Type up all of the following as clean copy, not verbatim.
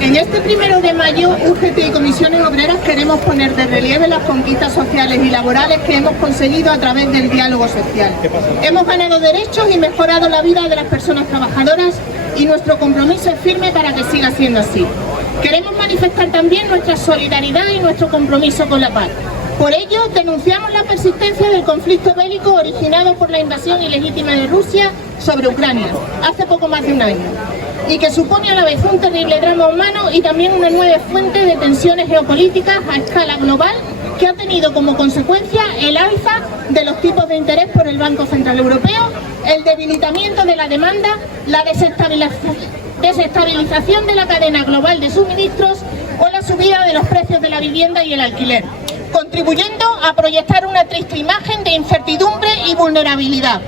En este 1 de mayo, UGT y Comisiones Obreras queremos poner de relieve las conquistas sociales y laborales que hemos conseguido a través del diálogo social. Hemos ganado derechos y mejorado la vida de las personas trabajadoras y nuestro compromiso es firme para que siga siendo así. Queremos manifestar también nuestra solidaridad y nuestro compromiso con la paz. Por ello, denunciamos la persistencia del conflicto bélico originado por la invasión ilegítima de Rusia sobre Ucrania, hace poco más de un año, y que supone a la vez un terrible drama humano y también una nueva fuente de tensiones geopolíticas a escala global que ha tenido como consecuencia el alza de los tipos de interés por el Banco Central Europeo, el debilitamiento de la demanda, la desestabilización de la cadena global de suministros o la subida de los precios de la vivienda y el alquiler, contribuyendo a proyectar una triste imagen de incertidumbre y vulnerabilidad.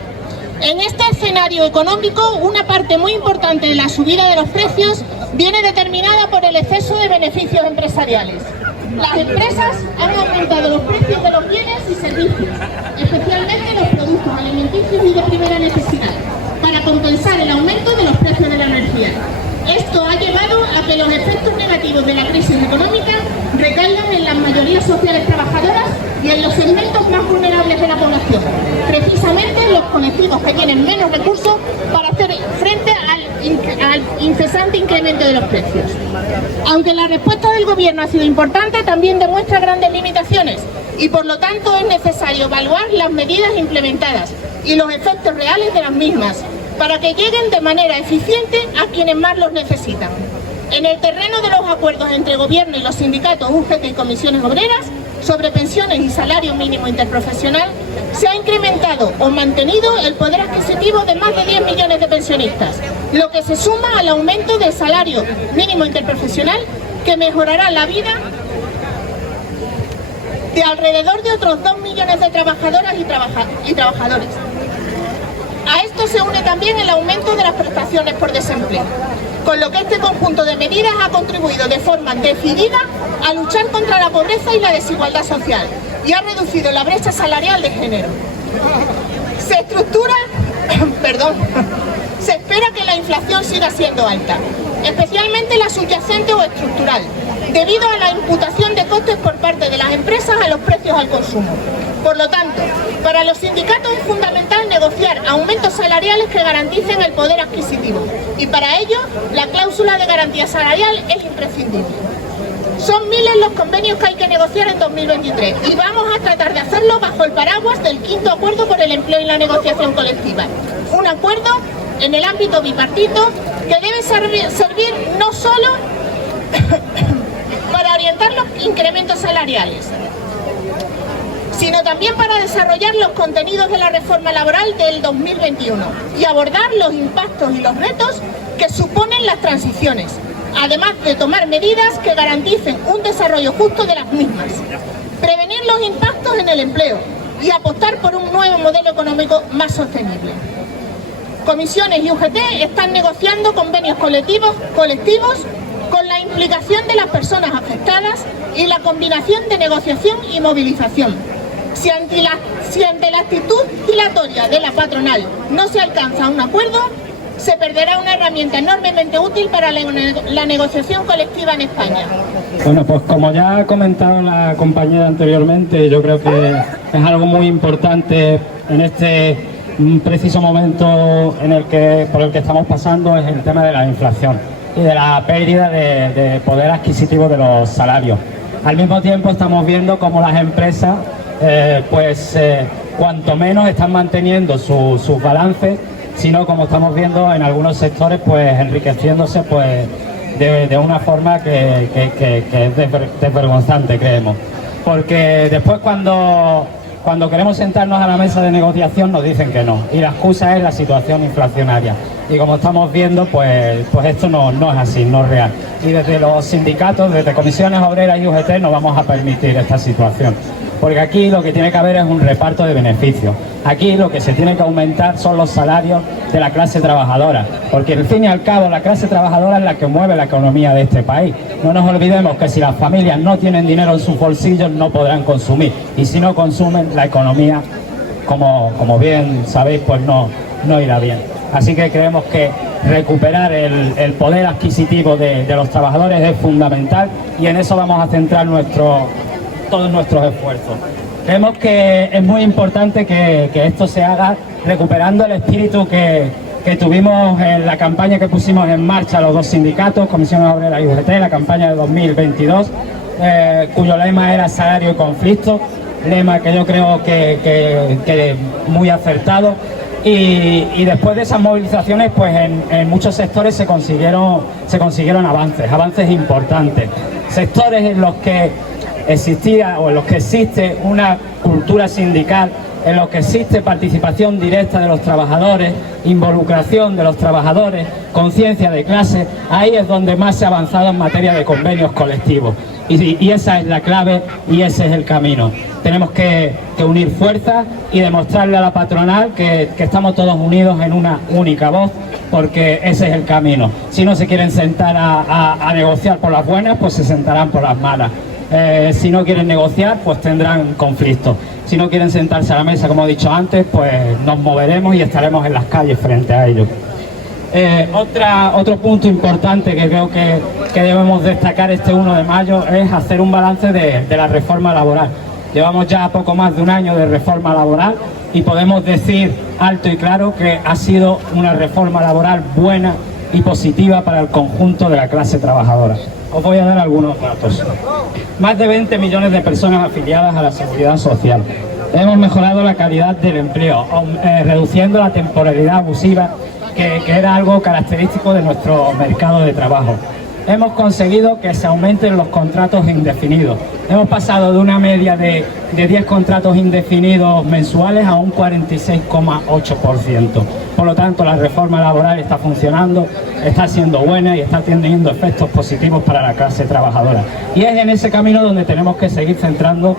En este escenario económico, una parte muy importante de la subida de los precios viene determinada por el exceso de beneficios empresariales. Las empresas han aumentado los precios de los bienes y servicios, especialmente los productos alimenticios y de primera necesidad, para compensar el aumento de los precios de la energía. Esto ha llevado a que los efectos negativos de la crisis económica recaigan en las mayorías sociales trabajadoras y en los segmentos más vulnerables de la población, precisamente los colectivos que tienen menos recursos para hacer frente al incesante incremento de los precios. Aunque la respuesta del Gobierno ha sido importante, también demuestra grandes limitaciones y por lo tanto es necesario evaluar las medidas implementadas y los efectos reales de las mismas, para que lleguen de manera eficiente a quienes más los necesitan. En el terreno de los acuerdos entre Gobierno y los sindicatos UGT y Comisiones Obreras sobre pensiones y salario mínimo interprofesional, se ha incrementado o mantenido el poder adquisitivo de más de 10 millones de pensionistas, lo que se suma al aumento del salario mínimo interprofesional que mejorará la vida de alrededor de otros 2 millones de trabajadoras y trabajadores. A esto se une también el aumento de las prestaciones por desempleo, con lo que este conjunto de medidas ha contribuido de forma decidida a luchar contra la pobreza y la desigualdad social y ha reducido la brecha salarial de género. Se espera que la inflación siga siendo alta, especialmente la subyacente o estructural, debido a la imputación de costes por parte de las empresas a los precios al consumo. Por lo tanto, para los sindicatos es fundamental negociar aumentos salariales que garanticen el poder adquisitivo y para ello la cláusula de garantía salarial es imprescindible. Son miles los convenios que hay que negociar en 2023 y vamos a tratar de hacerlo bajo el paraguas del 5º Acuerdo por el Empleo y la Negociación Colectiva. Un acuerdo en el ámbito bipartito que debe servir no solo para orientar los incrementos salariales, sino también para desarrollar los contenidos de la reforma laboral del 2021 y abordar los impactos y los retos que suponen las transiciones, además de tomar medidas que garanticen un desarrollo justo de las mismas, prevenir los impactos en el empleo y apostar por un nuevo modelo económico más sostenible. Comisiones y UGT están negociando convenios colectivos con la implicación de las personas afectadas y la combinación de negociación y movilización. Si ante la actitud dilatoria de la patronal no se alcanza un acuerdo, se perderá una herramienta enormemente útil para la negociación colectiva en España. Bueno, pues como ya ha comentado la compañera anteriormente, yo creo que es algo muy importante en este preciso momento por el que estamos pasando, es el tema de la inflación y de la pérdida de poder adquisitivo de los salarios. Al mismo tiempo estamos viendo cómo las empresas cuanto menos están manteniendo sus balances, sino como estamos viendo en algunos sectores pues enriqueciéndose pues de una forma que es desvergonzante, creemos. Porque después cuando queremos sentarnos a la mesa de negociación nos dicen que no, y la excusa es la situación inflacionaria. Y como estamos viendo, pues esto no es así, no es real. Y desde los sindicatos, desde Comisiones Obreras y UGT no vamos a permitir esta situación. Porque aquí lo que tiene que haber es un reparto de beneficios. Aquí lo que se tiene que aumentar son los salarios de la clase trabajadora, porque al fin y al cabo la clase trabajadora es la que mueve la economía de este país. No nos olvidemos que si las familias no tienen dinero en sus bolsillos no podrán consumir, y si no consumen la economía, como bien sabéis, pues no no irá bien. Así que creemos que recuperar el poder adquisitivo de los trabajadores es fundamental y en eso vamos a centrar todos nuestros esfuerzos. Creemos que es muy importante que esto se haga recuperando el espíritu que tuvimos en la campaña que pusimos en marcha los dos sindicatos, Comisiones Obreras y UGT, la campaña de 2022, cuyo lema era salario y conflicto, lema que yo creo que muy acertado. Y después de esas movilizaciones, pues en muchos sectores se consiguieron avances importantes. Sectores en los que existía o en los que existe una cultura sindical, en los que existe participación directa de los trabajadores, involucración de los trabajadores, conciencia de clase, ahí es donde más se ha avanzado en materia de convenios colectivos. Y esa es la clave y ese es el camino. Tenemos que unir fuerzas y demostrarle a la patronal que estamos todos unidos en una única voz, porque ese es el camino. Si no se quieren sentar a negociar por las buenas, pues se sentarán por las malas. Si no quieren negociar, pues tendrán conflictos. Si no quieren sentarse a la mesa, como he dicho antes, pues nos moveremos y estaremos en las calles frente a ellos. Otro punto importante que creo que debemos destacar este 1 de mayo es hacer un balance de la reforma laboral. Llevamos ya poco más de un año de reforma laboral y podemos decir alto y claro que ha sido una reforma laboral buena y positiva para el conjunto de la clase trabajadora. Os voy a dar algunos datos. Más de 20 millones de personas afiliadas a la Seguridad Social. Hemos mejorado la calidad del empleo, reduciendo la temporalidad abusiva, que era algo característico de nuestro mercado de trabajo. Hemos conseguido que se aumenten los contratos indefinidos. Hemos pasado de una media de 10 contratos indefinidos mensuales a un 46,8%. Por lo tanto, la reforma laboral está funcionando, está siendo buena y está teniendo efectos positivos para la clase trabajadora. Y es en ese camino donde tenemos que seguir centrando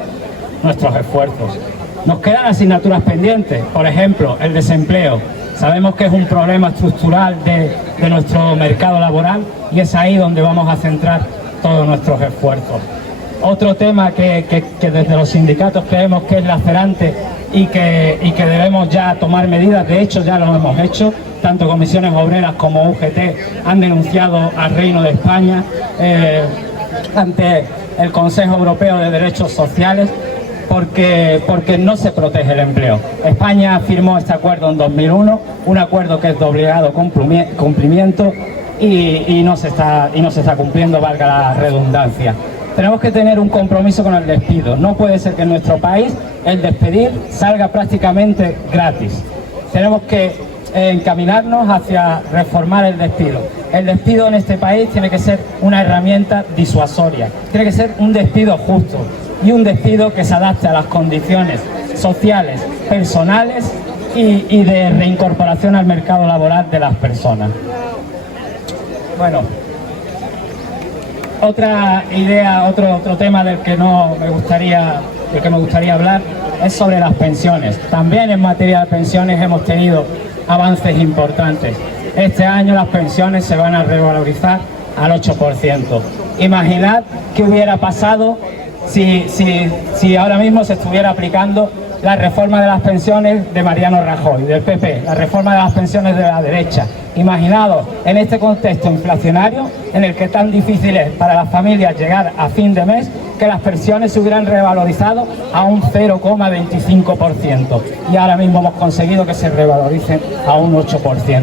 nuestros esfuerzos. Nos quedan asignaturas pendientes, por ejemplo, el desempleo. Sabemos que es un problema estructural de nuestro mercado laboral y es ahí donde vamos a centrar todos nuestros esfuerzos. Otro tema que desde los sindicatos creemos que es lacerante y que debemos ya tomar medidas, de hecho ya lo hemos hecho, tanto Comisiones Obreras como UGT han denunciado al Reino de España ante el Consejo Europeo de Derechos Sociales porque no se protege el empleo. España firmó este acuerdo en 2001, un acuerdo que es de obligado cumplimiento y no se está cumpliendo, valga la redundancia. Tenemos que tener un compromiso con el despido. No puede ser que en nuestro país el despedir salga prácticamente gratis. Tenemos que encaminarnos hacia reformar el despido. El despido en este país tiene que ser una herramienta disuasoria, tiene que ser un despido justo y un despido que se adapte a las condiciones sociales, personales y de reincorporación al mercado laboral de las personas. Bueno, otra idea, otro tema del que me gustaría hablar es sobre las pensiones. También en materia de pensiones hemos tenido avances importantes. Este año las pensiones se van a revalorizar al 8%. Imaginad qué hubiera pasado si ahora mismo se estuviera aplicando la reforma de las pensiones de Mariano Rajoy, del PP, la reforma de las pensiones de la derecha. Imaginaos en este contexto inflacionario en el que tan difícil es para las familias llegar a fin de mes, que las pensiones se hubieran revalorizado a un 0,25% y ahora mismo hemos conseguido que se revaloricen a un 8%.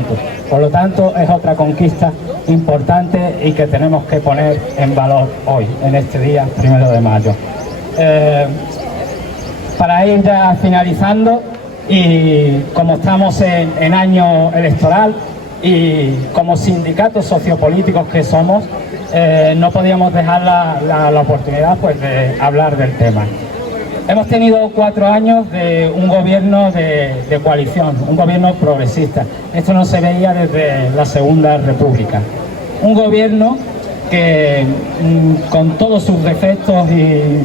Por lo tanto, es otra conquista importante y que tenemos que poner en valor hoy, en este día 1 de mayo. Para ir ya finalizando, y como estamos en año electoral y como sindicatos sociopolíticos que somos, no podíamos dejar la oportunidad pues de hablar del tema. Hemos tenido 4 años de un gobierno de coalición, un gobierno progresista. Esto no se veía desde la Segunda República. Un gobierno que, con todos sus defectos y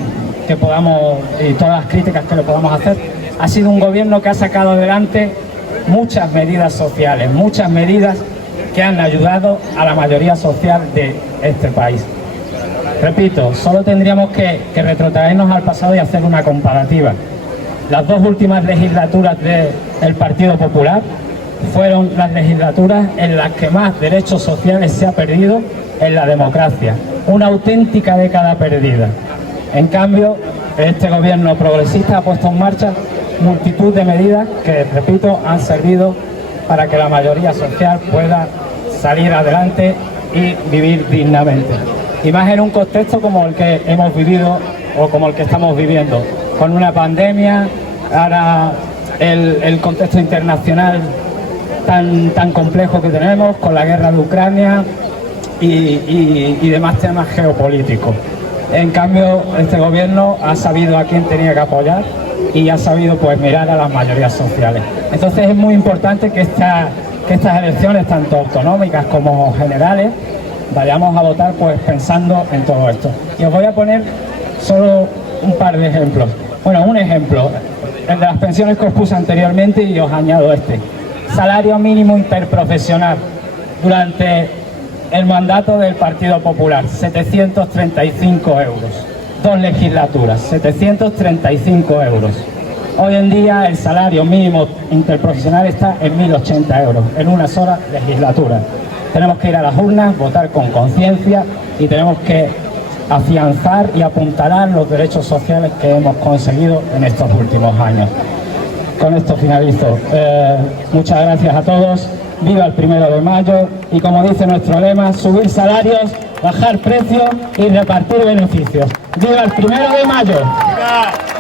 todas las críticas que le podamos hacer, ha sido un gobierno que ha sacado adelante muchas medidas sociales, muchas medidas que han ayudado a la mayoría social de este país. Repito, solo tendríamos que retrotraernos al pasado y hacer una comparativa. Las 2 últimas legislaturas del Partido Popular fueron las legislaturas en las que más derechos sociales se ha perdido en la democracia. Una auténtica década perdida. En cambio, este gobierno progresista ha puesto en marcha multitud de medidas que, repito, han servido para que la mayoría social pueda salir adelante y vivir dignamente. Y más en un contexto como el que hemos vivido o como el que estamos viviendo, con una pandemia, ahora el contexto internacional tan complejo que tenemos, con la guerra de Ucrania y demás temas geopolíticos. En cambio, este gobierno ha sabido a quién tenía que apoyar y ha sabido pues mirar a las mayorías sociales. Entonces es muy importante que estas elecciones, tanto autonómicas como generales, vayamos a votar pues pensando en todo esto. Y os voy a poner solo un par de ejemplos. Bueno, un ejemplo, el de las pensiones que os puse anteriormente, y os añado este. Salario mínimo interprofesional durante el mandato del Partido Popular, 735 euros. 2 legislaturas, 735 euros. Hoy en día el salario mínimo interprofesional está en 1.080 euros, en una sola legislatura. Tenemos que ir a las urnas, votar con conciencia y tenemos que afianzar y apuntalar los derechos sociales que hemos conseguido en estos últimos años. Con esto finalizo. Muchas gracias a todos. Viva el 1 de mayo y, como dice nuestro lema, subir salarios, bajar precios y repartir beneficios. ¡Viva el 1 de mayo! ¡Viva!